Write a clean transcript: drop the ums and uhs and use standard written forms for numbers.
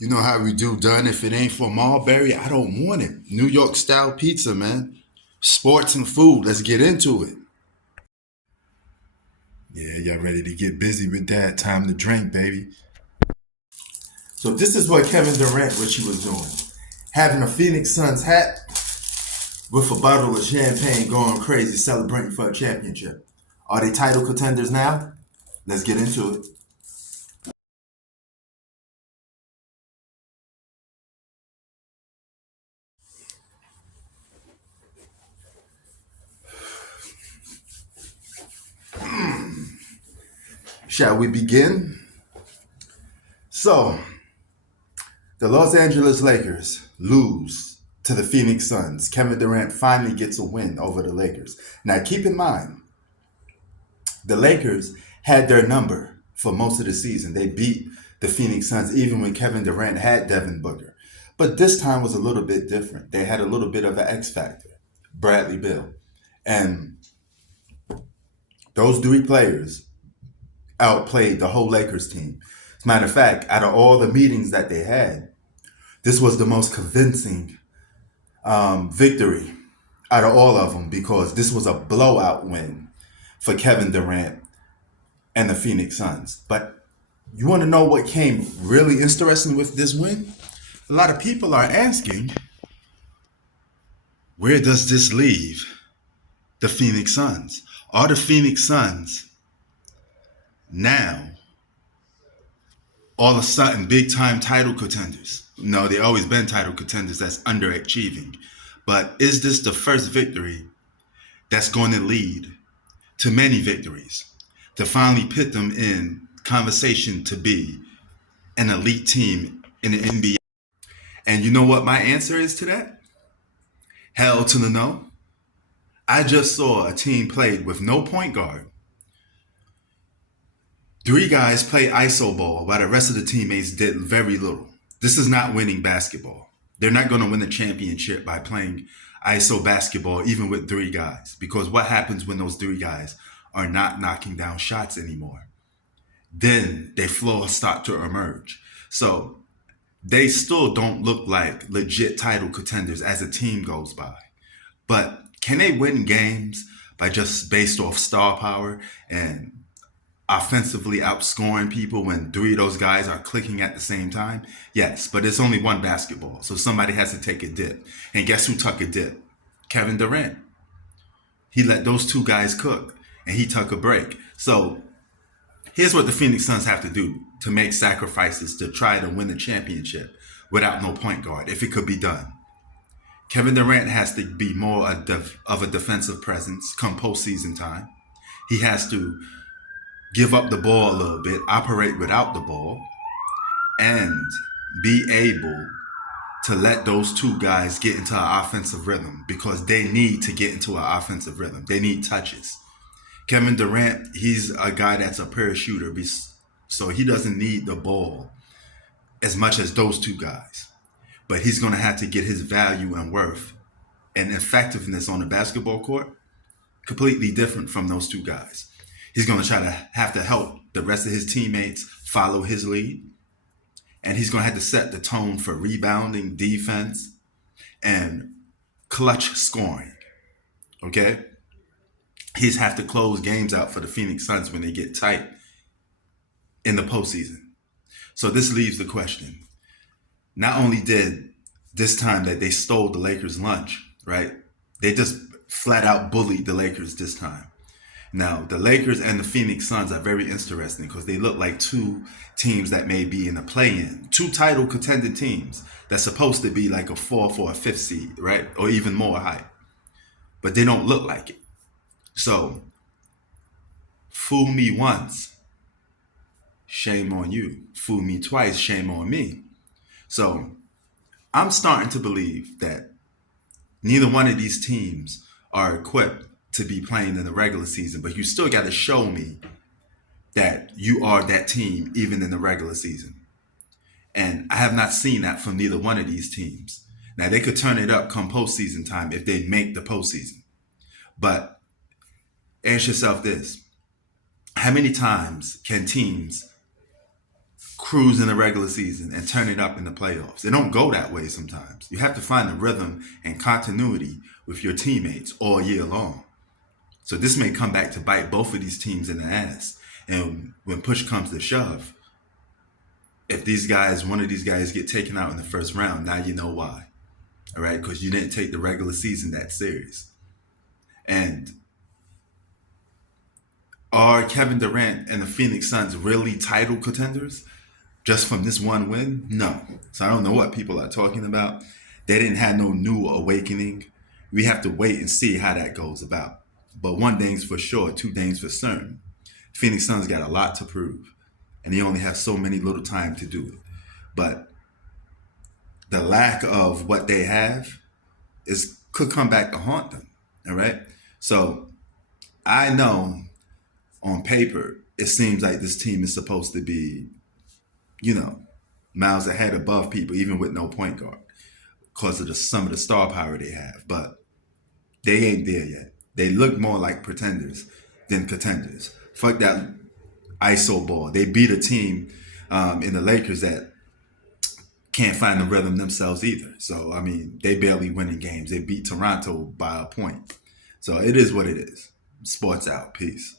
You know how we do done. If it ain't for Marbury, I don't want it. New York style pizza, man. Sports and food. Let's get into it. Yeah, y'all ready to get busy with that? Time to drink, baby. So this is what Kevin Durant, what she was doing. Having a Phoenix Suns hat with a bottle of champagne going crazy, celebrating for a championship. Are they title contenders now? Let's get into it. Shall we begin? So, the Los Angeles Lakers lose to the Phoenix Suns. Kevin Durant finally gets a win over the Lakers. Now, keep in mind, the Lakers had their number for most of the season. They beat the Phoenix Suns even when Kevin Durant had Devin Booker. But this time was a little bit different. They had a little bit of an X factor, Bradley Beal. And those three players outplayed the whole Lakers team. As a matter of fact, out of all the meetings that they had, this was the most convincing victory out of all of them because this was a blowout win for Kevin Durant and the Phoenix Suns. But you want to know what came really interesting with this win? A lot of people are asking, where does this leave the Phoenix Suns? Are the Phoenix Suns now all of a sudden big time title contenders? No, they always been title contenders that's underachieving. But is this the first victory that's going to lead to many victories to finally put them in conversation to be an elite team in the NBA? And you know what my answer is to that? Hell to the no. I just saw a team played with no point guard. Three guys play iso ball while the rest of the teammates did very little. This is not winning basketball. They're not going to win a championship by playing iso basketball even with three guys, because what happens when those three guys are not knocking down shots anymore? Then their flaws start to emerge. So they still don't look like legit title contenders as a team goes by. But can they win games by just based off star power and offensively outscoring people when three of those guys are clicking at the same time? Yes, but it's only one basketball, so somebody has to take a dip. And guess who took a dip? Kevin Durant. He let those two guys cook, and he took a break. So here's what the Phoenix Suns have to do to make sacrifices to try to win the championship without no point guard, if it could be done. Kevin Durant has to be more of a defensive presence come postseason time. He has to give up the ball a little bit, operate without the ball, and be able to let those two guys get into an offensive rhythm because they need to get into an offensive rhythm. They need touches. Kevin Durant, he's a guy that's a pure shooter, so he doesn't need the ball as much as those two guys. But he's going to have to get his value and worth and effectiveness on the basketball court completely different from those two guys. He's going to try to have to help the rest of his teammates follow his lead. And he's going to have to set the tone for rebounding, defense, and clutch scoring. Okay? He's have to close games out for the Phoenix Suns when they get tight in the postseason. So this leaves the question. Not only did this time that they stole the Lakers' lunch, right? They just flat out bullied the Lakers this time. Now, the Lakers and the Phoenix Suns are very interesting because they look like two teams that may be in a play-in. Two title contended teams that's supposed to be like a fourth or a fifth seed, right? Or even more high. But they don't look like it. So, fool me once, shame on you. Fool me twice, shame on me. So, I'm starting to believe that neither one of these teams are equipped to be playing in the regular season, but you still got to show me that you are that team even in the regular season. And I have not seen that from neither one of these teams. Now, they could turn it up come postseason time if they make the postseason. But ask yourself this. How many times can teams cruise in the regular season and turn it up in the playoffs. It don't go that way sometimes. You have to find a rhythm and continuity with your teammates all year long. So this may come back to bite both of these teams in the ass. And when push comes to shove, if one of these guys get taken out in the first round, now you know why. All right, because you didn't take the regular season that serious. And are Kevin Durant and the Phoenix Suns really title contenders just from this one win? No. So I don't know what people are talking about. They didn't have no new awakening. We have to wait and see how that goes about. But one thing's for sure, two things for certain. Phoenix Suns got a lot to prove, and they only have so many little time to do it. But the lack of what they have could come back to haunt them. All right. So I know on paper it seems like this team is supposed to be, you know, miles ahead above people, even with no point guard, because of some of the star power they have. But they ain't there yet. They look more like pretenders than contenders. Fuck that ISO ball. They beat a team in the Lakers that can't find the rhythm themselves either. So, I mean, they barely winning games. They beat Toronto by a point. So it is what it is. Sports out. Peace.